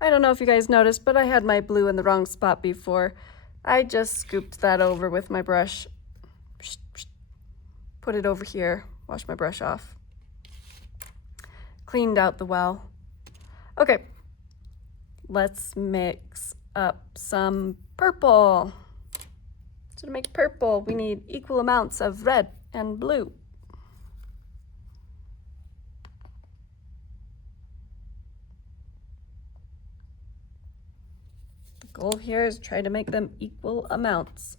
I don't know if you guys noticed, but I had my blue in the wrong spot before. I just scooped that over with my brush. Put it over here, wash my brush off. Cleaned out the well. Okay, let's mix up some purple. So to make purple, we need equal amounts of red and blue. The goal here is try to make them equal amounts,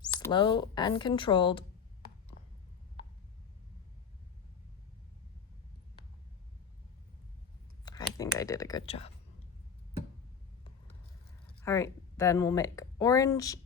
slow and controlled. I think I did a good job. All right, then we'll make orange.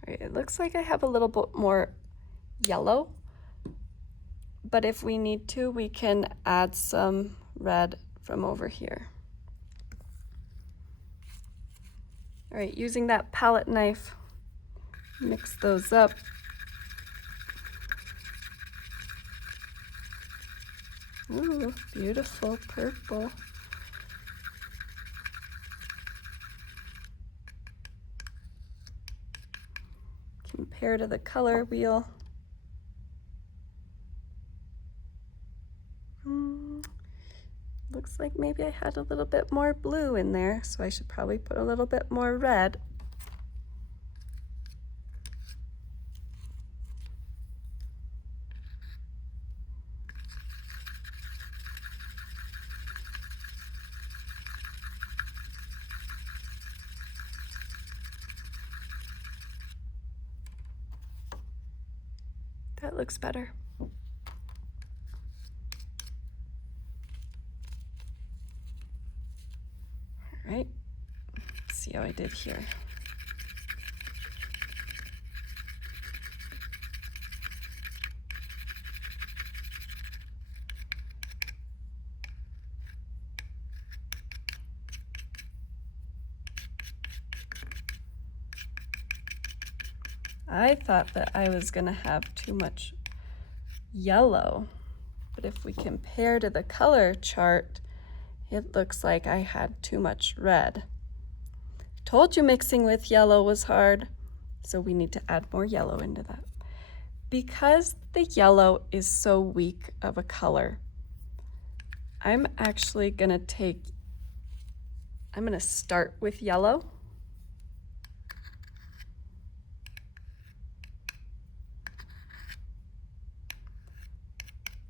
All right, it looks like I have a little bit more yellow, but if we need to, we can add some red from over here. All right, using that palette knife, mix those up. Ooh, beautiful purple. Compare to the color wheel. Looks like maybe I had a little bit more blue in there, so I should probably put a little bit more red. That looks better. All right, let's see how I did here. I thought that I was gonna have too much yellow, but if we compare to the color chart, it looks like I had too much red. Told you mixing with yellow was hard, so we need to add more yellow into that. Because the yellow is so weak of a color, I'm actually gonna start with yellow.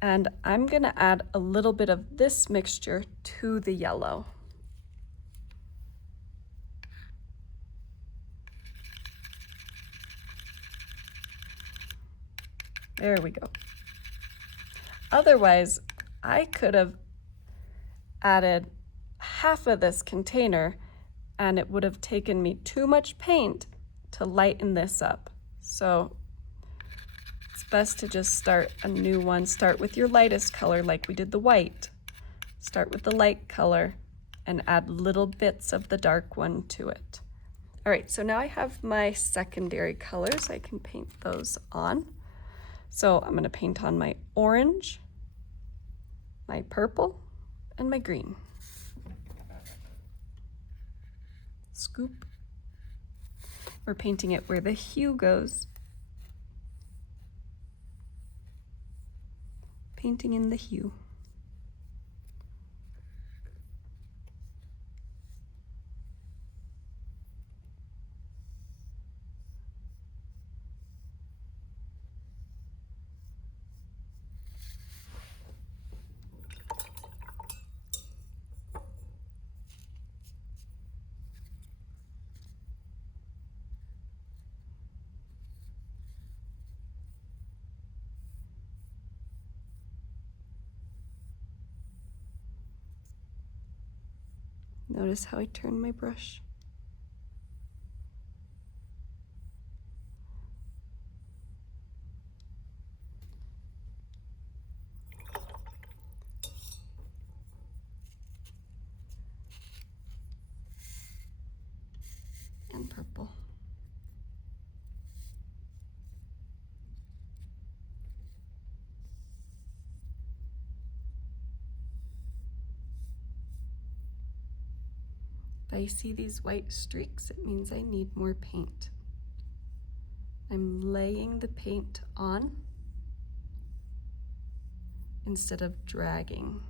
And I'm gonna add a little bit of this mixture to the yellow. There we go. Otherwise, I could have added half of this container and it would have taken me too much paint to lighten this up. So it's best to just start a new one. Start with your lightest color like we did the white. Start with the light color and add little bits of the dark one to it. All right, so now I have my secondary colors. I can paint those on. So I'm gonna paint on my orange, my purple, and my green. Scoop. We're painting it where the hue goes. Painting in the hue. Notice how I turn my brush. And purple. If I see these white streaks, it means I need more paint. I'm laying the paint on instead of dragging.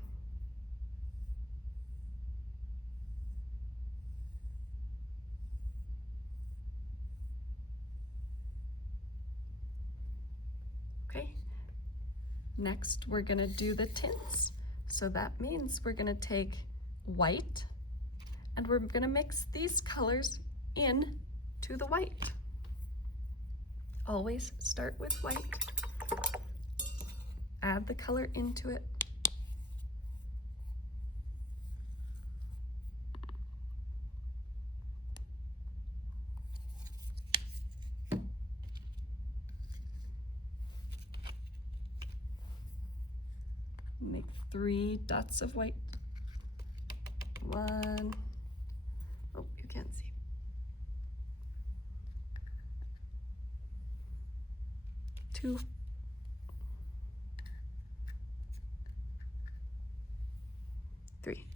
Okay, next we're gonna do the tints. So that means we're gonna take white and we're gonna mix these colors in to the white. Always start with white, add the color into it. Make 3 dots of white. 1, oh, you can't see. 2, 3.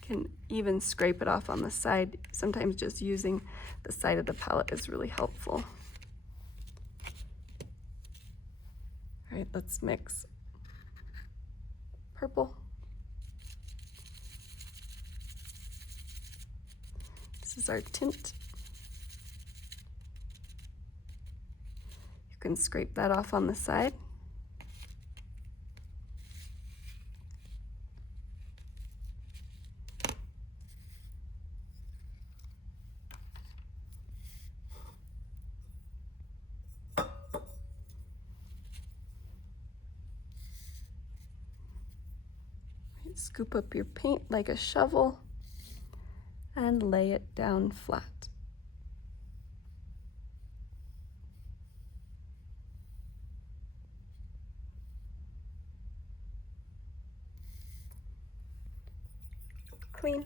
Can even scrape it off on the side. Sometimes just using the side of the palette is really helpful. All right, let's mix purple. This is our tint. You can scrape that off on the side. Scoop up your paint like a shovel and lay it down flat. Clean.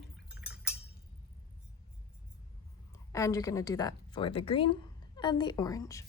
And you're going to do that for the green and the orange.